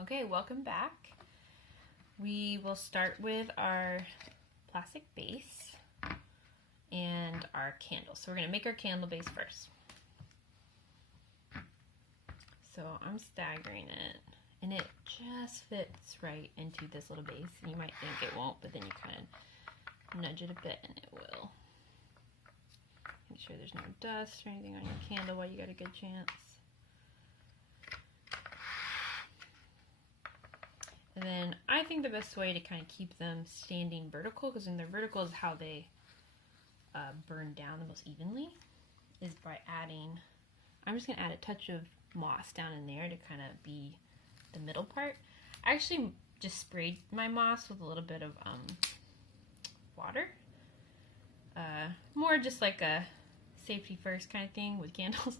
Okay, welcome back. We will start with our plastic base and our candle. So we're going to make our candle base first. So I'm staggering it, and it just fits right into this little base. And you might think it won't, but then you kind of nudge it a bit and it will. Make sure there's no dust or anything on your candle while you got a good chance. And then I think the best way to kind of keep them standing vertical, because when they're vertical is how they burn down the most evenly, is by adding, I'm just going to add a touch of moss down in there to kind of be the middle part. I actually just sprayed my moss with a little bit of water. More just like a safety first kind of thing with candles.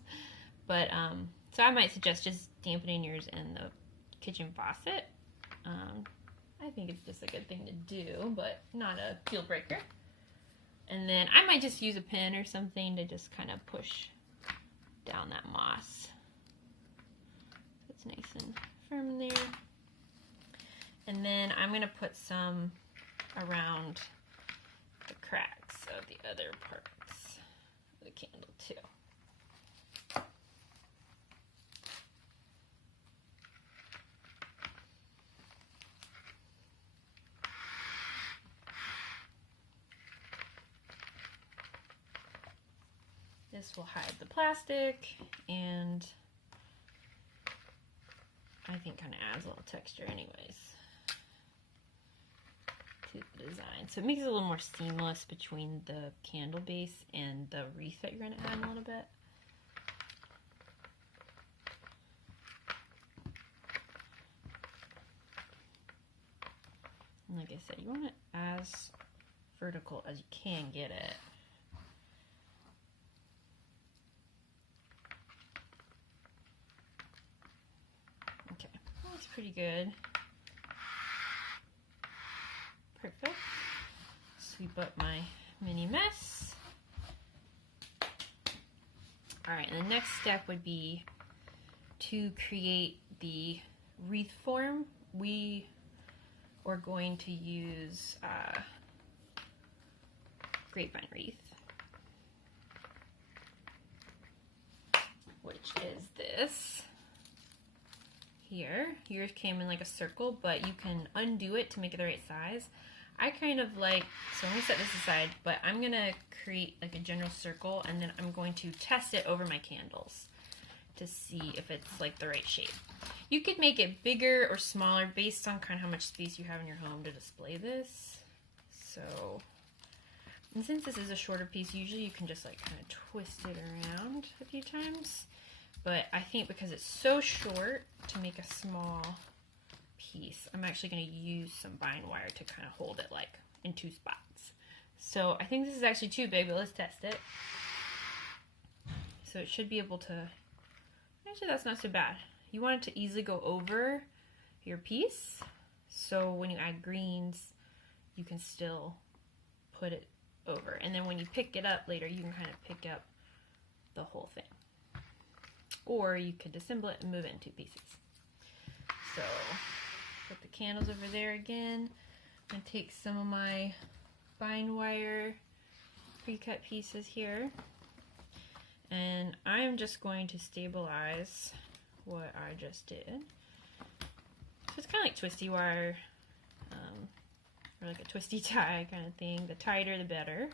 But so I might suggest just dampening yours in the kitchen faucet. I think it's just a good thing to do, but not a deal breaker. And then I might just use a pen or something to just kind of push down that moss. So it's nice and firm there. And then I'm going to put some around the cracks of the other parts of the candle too. This will hide the plastic, and I think kind of adds a little texture anyways to the design. So it makes it a little more seamless between the candle base and the wreath that you're going to add in a little bit. And like I said, you want it as vertical as you can get it. Pretty good. Perfect. Sweep up my mini mess. Alright, and the next step would be to create the wreath form. We are going to use Grapevine wreath, which is this. Here. Yours came in like a circle, but you can undo it to make it the right size. I kind of like, so I'm going to set this aside, but I'm going to create like a general circle, and then I'm going to test it over my candles to see if it's like the right shape. You could make it bigger or smaller based on kind of how much space you have in your home to display this. So, and since this is a shorter piece, usually you can just like kind of twist it around a few times. But I think because it's so short, to make a small piece, I'm actually going to use some bind wire to kind of hold it like in two spots. So I think this is actually too big, but let's test it. So it should be able to, actually that's not so bad. You want it to easily go over your piece, so when you add greens, you can still put it over. And then when you pick it up later, you can kind of pick up the whole thing. Or you could disassemble it and move it in two pieces. So, put the candles over there again. I'm going to take some of my bind wire pre-cut pieces here. And I am just going to stabilize what I just did. So it's kind of like twisty wire, or like a twisty tie kind of thing. The tighter the better.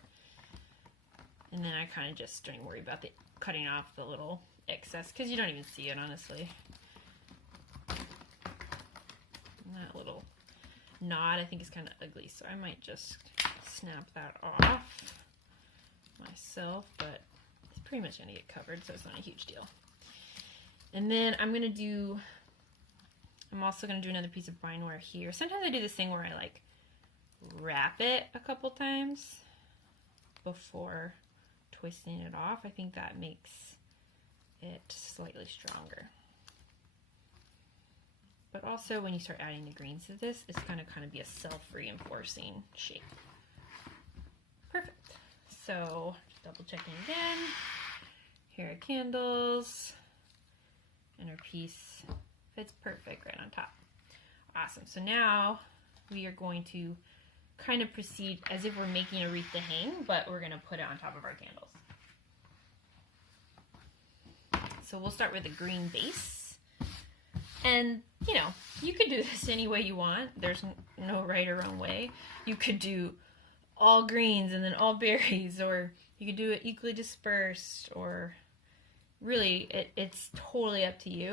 And then I kind of just don't worry about the cutting off the little excess, because you don't even see it honestly. And that little knot I think is kind of ugly, so I might just snap that off myself, but it's pretty much going to get covered, so it's not a huge deal. And then I'm also going to do another piece of bind wire here. Sometimes I do this thing where I like wrap it a couple times before twisting it off. I think that makes it slightly stronger. But also when you start adding the greens to this, it's going to kind of be a self-reinforcing shape. Perfect. So just double checking again. Here are candles, and our piece fits perfect right on top. Awesome. So now we are going to kind of proceed as if we're making a wreath to hang, but we're going to put it on top of our candles. So we'll start with a green base. And, you know, you could do this any way you want. There's no right or wrong way. You could do all greens and then all berries, or you could do it equally dispersed, or really, it's totally up to you.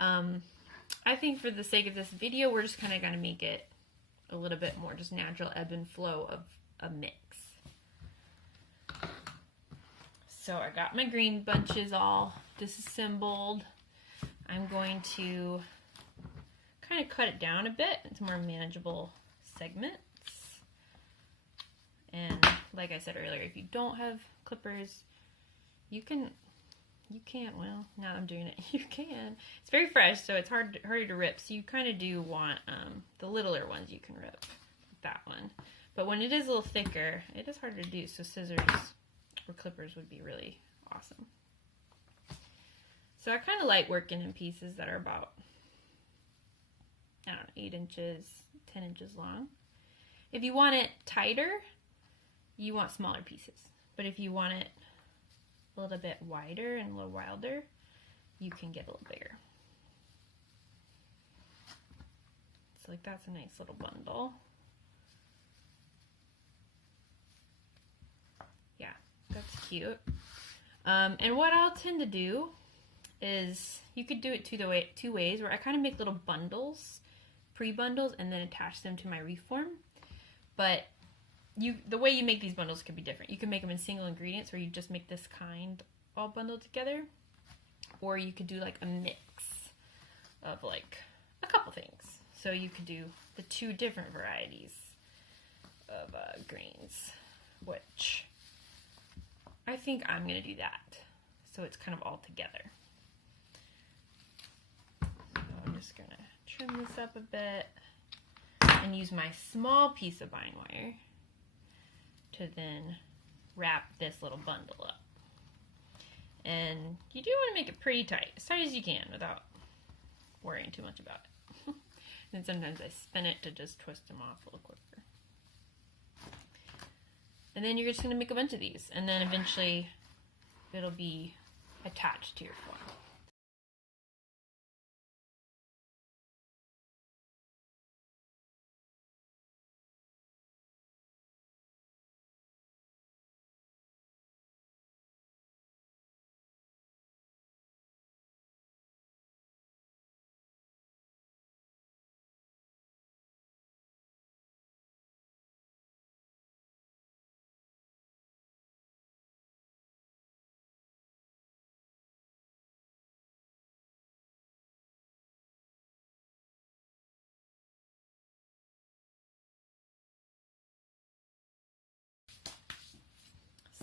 I think for the sake of this video, we're just kind of going to make it a little bit more just natural ebb and flow of a mix. So I got my green bunches all disassembled. I'm going to kind of cut it down a bit into more manageable segments. And like I said earlier, if you don't have clippers, you can't, well, now I'm doing it, you can. It's very fresh, so it's harder to rip. So you kind of do want the littler ones you can rip, like that one. But when it is a little thicker, it is harder to do, so scissors or clippers would be really awesome. So I kind of like working in pieces that are about, I don't know, 8 inches, 10 inches long. If you want it tighter, you want smaller pieces. But if you want it a little bit wider and a little wilder, you can get a little bigger. So like that's a nice little bundle. Yeah, that's cute. And what I'll tend to do is, you could do it two ways, where I kind of make little bundles, pre-bundles, and then attach them to my wreath form. But the way you make these bundles could be different. You can make them in single ingredients, where you just make this kind all bundled together, or you could do like a mix of like a couple things. So you could do the 2 different varieties of greens, which I think I'm going to do that. So it's kind of all together. So I'm just going to trim this up a bit and use my small piece of vine wire to then wrap this little bundle up. And you do want to make it pretty tight as you can without worrying too much about it. And sometimes I spin it to just twist them off a little quicker. And then you're just going to make a bunch of these, and then eventually it'll be attached to your form.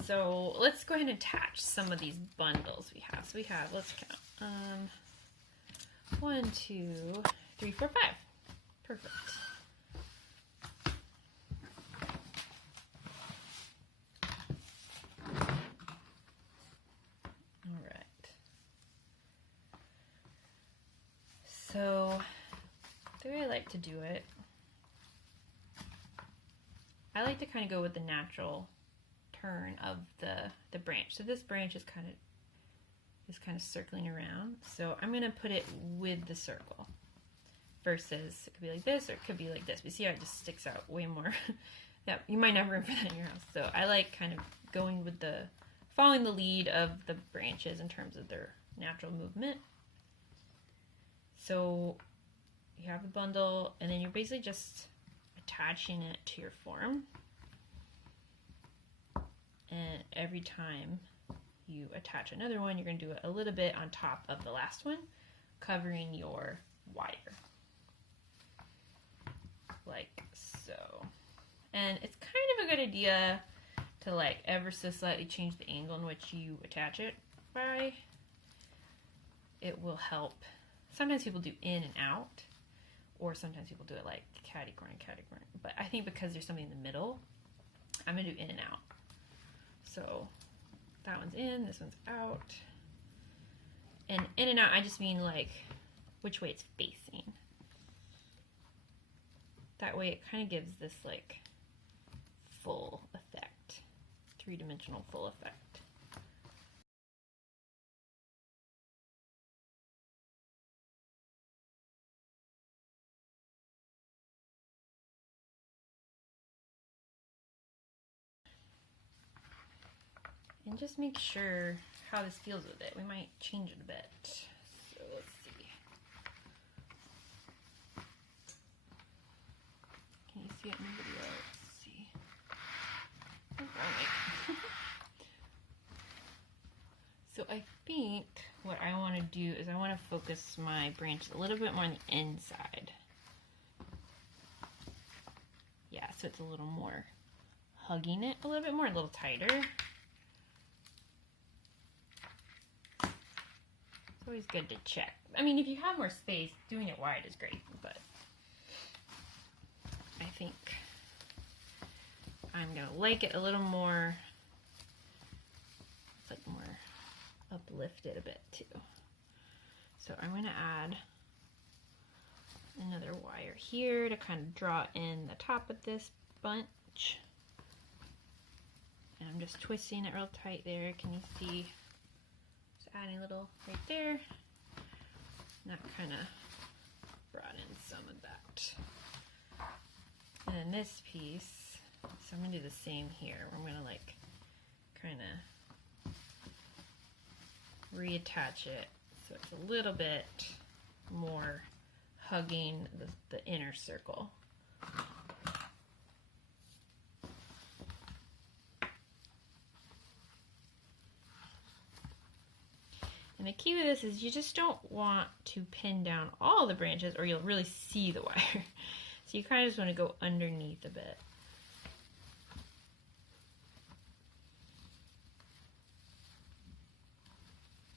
So let's go ahead and attach some of these bundles we have. So we have, let's count, 1, 2, 3, 4, 5. Perfect. All right. So the way I like to do it, I like to kind of go with the natural turn of the branch. So this branch is kind of circling around. So I'm going to put it with the circle versus it could be like this or it could be like this. But see how it just sticks out way more. Yeah, you might not have room for that in your house. So I like kind of going with following the lead of the branches in terms of their natural movement. So you have a bundle and then you're basically just attaching it to your form. And every time you attach another one, you're going to do it a little bit on top of the last one, covering your wire. Like so. And it's kind of a good idea to like ever so slightly change the angle in which you attach it by. It will help. Sometimes people do in and out, or sometimes people do it like catty corner, but I think because there's something in the middle, I'm going to do in and out. So that one's in, this one's out. And in and out, I just mean like which way it's facing. That way it kind of gives this like full effect, three-dimensional full effect. And just make sure how this feels with it. We might change it a bit. So let's see. Can you see it in the video? Let's see. Oh, so I think what I want to do is I want to focus my branches a little bit more on the inside. Yeah, so it's a little more hugging it a little bit more, a little tighter. It's always good to check. I mean, if you have more space, doing it wide is great, but I think I'm gonna like it a little more, it's like more uplifted a bit too. So I'm gonna add another wire here to kind of draw in the top of this bunch. And I'm just twisting it real tight there. Can you see? Adding a little right there. And that kind of brought in some of that. And then this piece, so I'm going to do the same here. I'm going to like kind of reattach it so it's a little bit more hugging the inner circle. And the key with this is you just don't want to pin down all the branches or you'll really see the wire. So you kind of just want to go underneath a bit.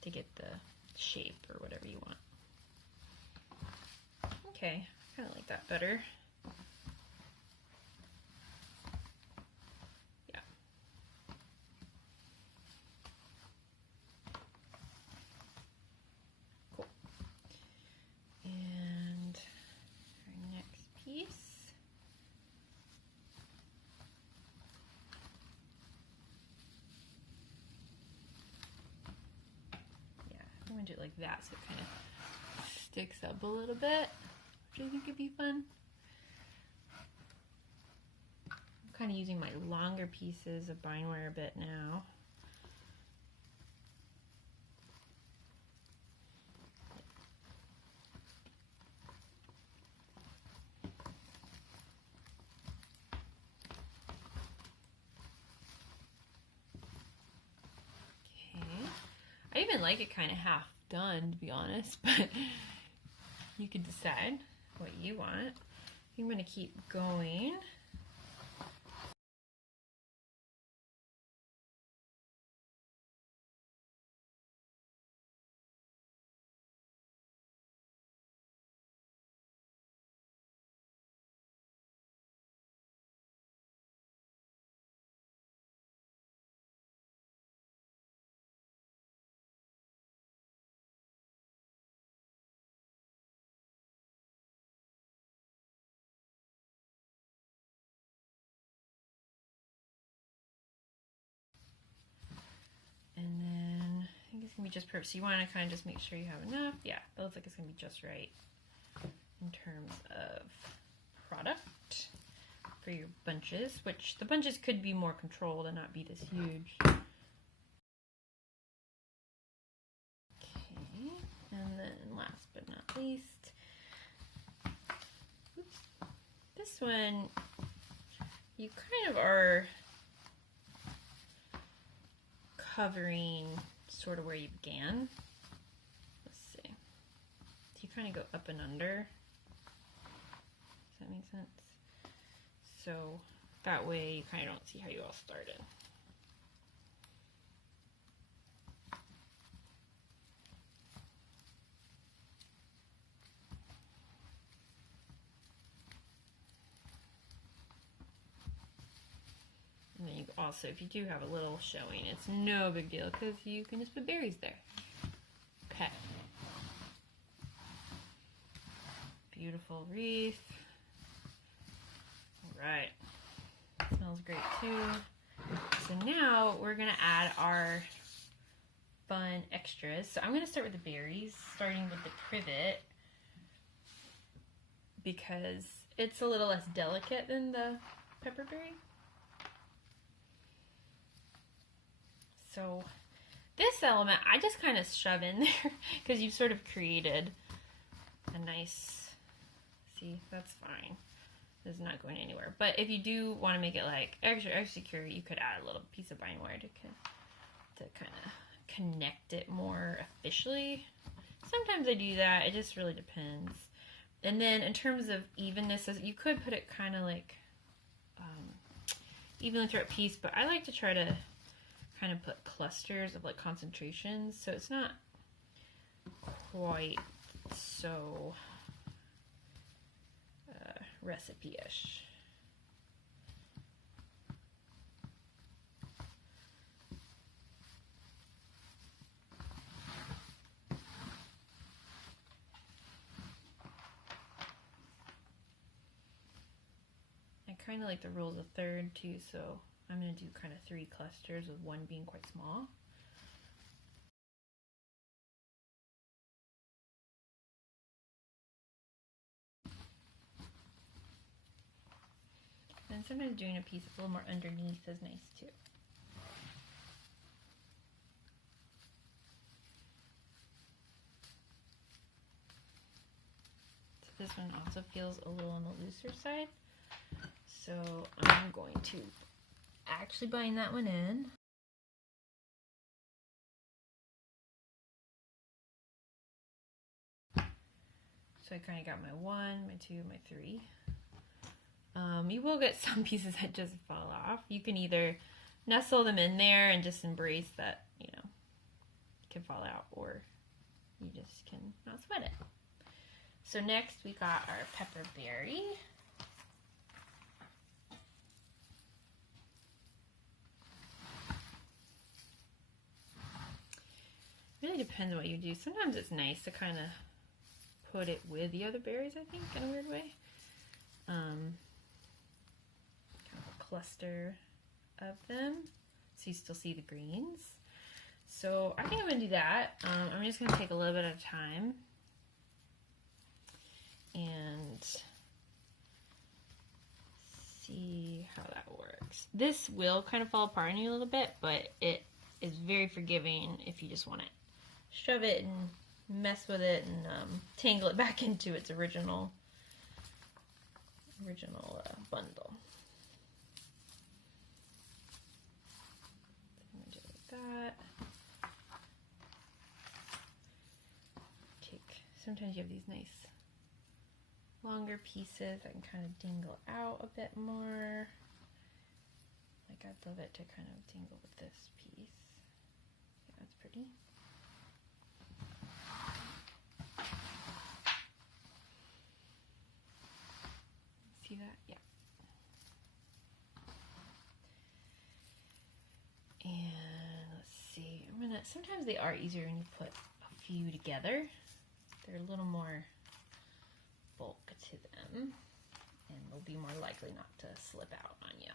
To get the shape or whatever you want. Okay, I kind of like that better. I'm gonna do it like that so it kind of sticks up a little bit, which I think could be fun. I'm kind of using my longer pieces of bind wire a bit now. I even like it kind of half done, to be honest, but you can decide what you want. I'm going to keep going. And then I think it's going to be just perfect. So you want to kind of just make sure you have enough. Yeah, that looks like it's going to be just right in terms of product for your bunches, which the bunches could be more controlled and not be this huge. Okay, and then last but not least, oops, this one, you kind of are covering sort of where you began. Let's see. So you kind of go up and under. Does that make sense? So that way you kind of don't see how you all started. And then you also, if you do have a little showing, it's no big deal because you can just put berries there. Okay. Beautiful wreath. right. Smells great too. So now we're gonna add our fun extras. So I'm gonna start with the berries, starting with the privet, because it's a little less delicate than the pepperberry. So this element I just kind of shove in there because you've sort of created a nice, see, that's fine. This is not going anywhere. But if you do want to make it like extra secure, you could add a little piece of vine wire to kind of connect it more officially. Sometimes I do that. It just really depends. And then in terms of evenness, you could put it kind of like evenly throughout piece, but I like to try to kind of put clusters of like concentrations, so it's not quite so recipe-ish. I kind of like the rules of third too, so I'm going to do kind of 3 clusters with one being quite small. And sometimes doing a piece a little more underneath is nice too. So this one also feels a little on the looser side. So I'm going to actually bind that one in. So I kind of got my 1, my 2, my 3. You will get some pieces that just fall off. You can either nestle them in there and just embrace that, you know, it can fall out, or you just can not sweat it. So next we got our pepperberry. Really depends on what you do. Sometimes it's nice to kind of put it with the other berries, I think, in a weird way. Kind of a cluster of them, so you still see the greens. So I think I'm going to do that. I'm just going to take a little bit of time and see how that works. This will kind of fall apart on you a little bit, but it is very forgiving if you just want to shove it and mess with it and tangle it back into its original bundle. So I'm going to do it like that. Sometimes you have these nice longer pieces that can kind of dingle out a bit more. Like I'd love it to kind of dingle with this piece. Yeah, that's pretty. See that? Yeah. And let's see. Sometimes they are easier when you put a few together. They're a little more bulk to them, and they'll be more likely not to slip out on you.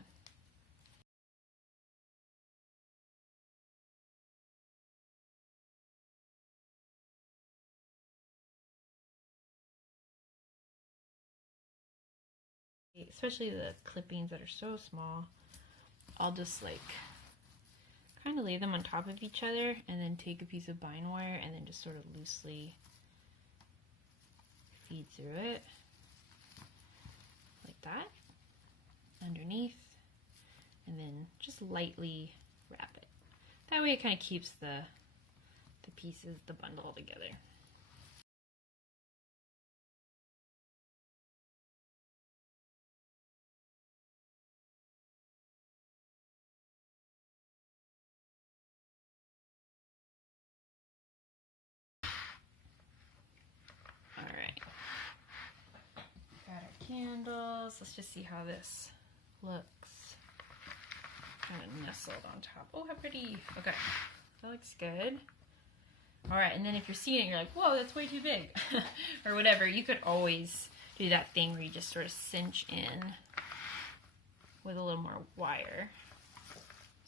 Especially the clippings that are so small, I'll just like kind of lay them on top of each other and then take a piece of bind wire and then just sort of loosely feed through it like that underneath, and then just lightly wrap it. That way it kind of keeps the pieces, the bundle all together. Candles. Let's just see how this looks. Kind of nestled on top. Oh, how pretty. Okay, that looks good. All right, and then if you're seeing it, you're like, whoa, that's way too big. Or whatever, you could always do that thing where you just sort of cinch in with a little more wire,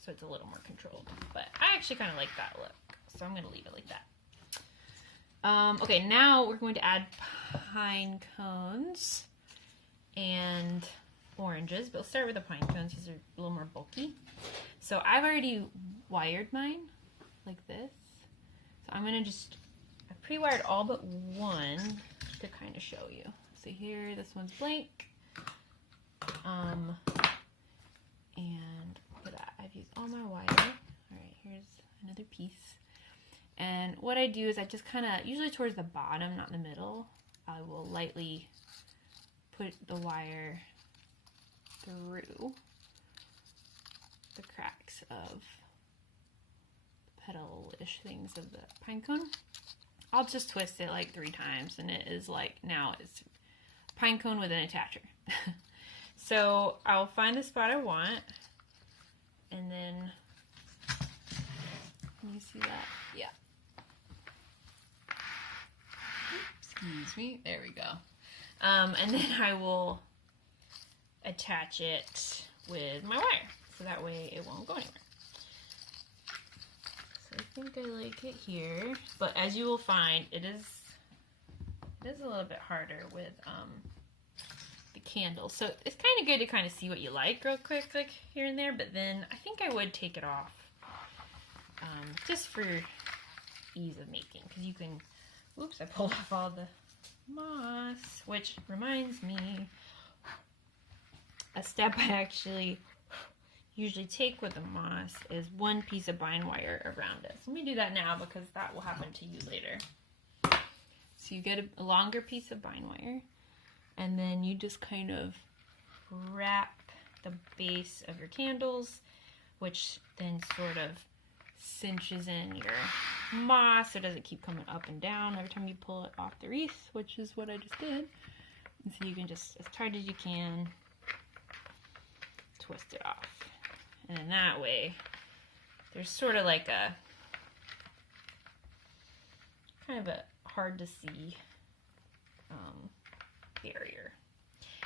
so it's a little more controlled. But I actually kind of like that look, so I'm going to leave it like that. Okay, now we're going to add pine cones and oranges, but we'll start with the pine cones because they're a little more bulky. So I've already wired mine like this. So I'm going to I pre-wired all but one to kind of show you. So here, this one's blank. And look at that, I've used all my wire. All right, here's another piece. And what I do is I just kind of, usually towards the bottom, not in the middle, I will lightly put the wire through the cracks of the petal-ish things of the pine cone. I'll just twist it like 3 times and it is like, now it's pine cone with an attacher. So I'll find the spot I want, and then, can you see that? Yeah. Excuse me, there we go. And then I will attach it with my wire, so that way it won't go anywhere. So I think I like it here, but as you will find, it is a little bit harder with the candle. So it's kind of good to kind of see what you like real quick, like here and there, but then I think I would take it off just for ease of making, because you can, oops, I pulled off all the moss, which reminds me, a step I actually usually take with the moss is one piece of bind wire around it. So let me do that now because that will happen to you later. So you get a longer piece of bind wire, and then you just kind of wrap the base of your candles, which then sort of cinches in your moss so it doesn't keep coming up and down every time you pull it off the wreath, which is what I just did. And so you can just, as tight as you can, twist it off. And in that way, there's sort of like a, kind of a hard to see barrier.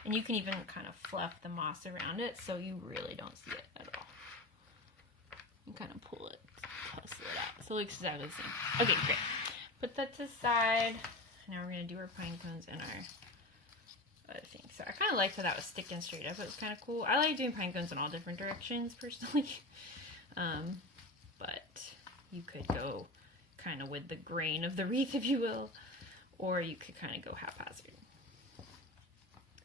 And you can even kind of fluff the moss around it so you really don't see it at all. And kind of pull it, tussle it out. So it looks exactly the same. Okay, great. Put that to the side. Now we're going to do our pine cones and our other things. So I kind of liked how that was sticking straight up. It was kind of cool. I like doing pine cones in all different directions personally. But you could go kind of with the grain of the wreath, if you will, or you could kind of go haphazard.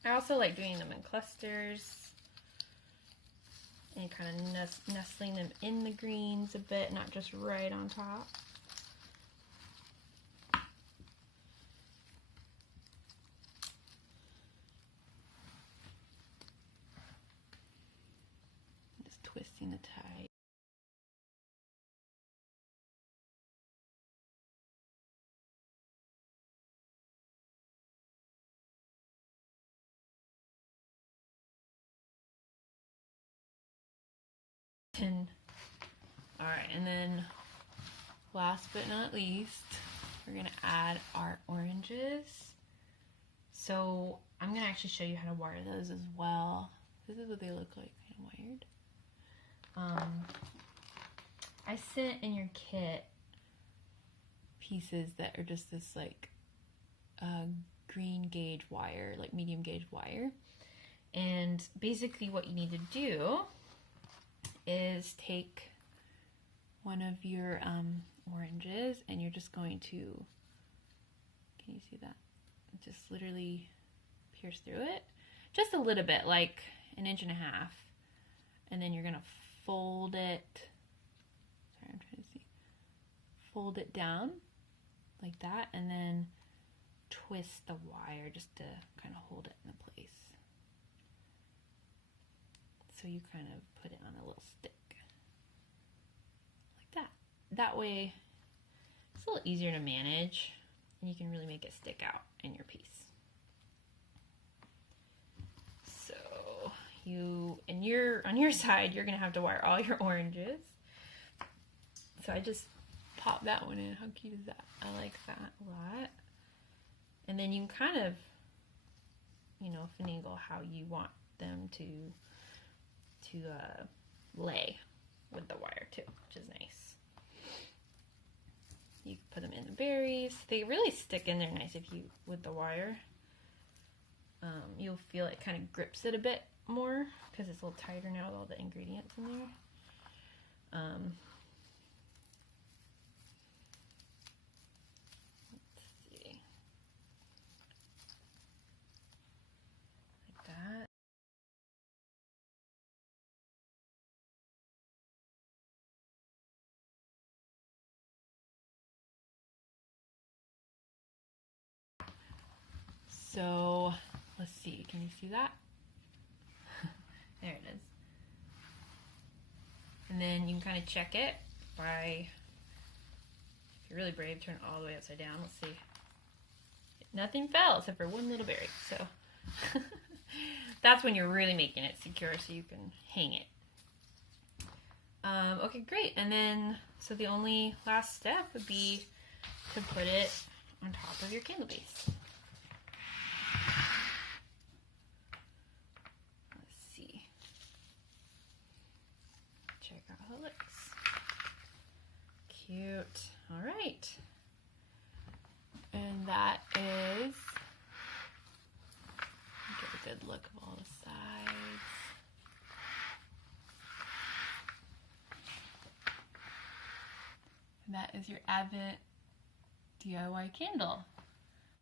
I also like doing them in clusters and kind of nestling them in the greens a bit, not just right on top. Just twisting the tie. Alright, and then last but not least, we're going to add our oranges. So I'm going to actually show you how to wire those as well. This is what they look like kind of wired. I sent in your kit pieces that are just this like green gauge wire, like medium gauge wire. And basically what you need to do is take one of your oranges and you're just going to, can you see that? Just literally pierce through it. Just a little bit, like 1.5 inches. And then you're going to fold it, sorry, I'm trying to see. Fold it down like that and then twist the wire just to kind of hold it in place. So you kind of put it on a little stick, like that. That way, it's a little easier to manage, and you can really make it stick out in your piece. So on your side, you're gonna have to wire all your oranges. So I just popped that one in. How cute is that? I like that a lot. And then you can kind of, finagle how you want them to lay with the wire too, which is nice. You can put them in the berries. They really stick in there nice if you, with the wire. You'll feel it kind of grips it a bit more because it's a little tighter now with all the ingredients in there. Let's see. Like that. So let's see, can you see that? There it is. And then you can kind of check it by, if you're really brave, turn it all the way upside down. Let's see. Nothing fell except for one little berry. So that's when you're really making it secure so you can hang it. Okay, great. And then, so the only last step would be to put it on top of your candle base. Check out how it looks. Cute. All right. And that is, get a good look of all the sides. And that is your Advent DIY candle.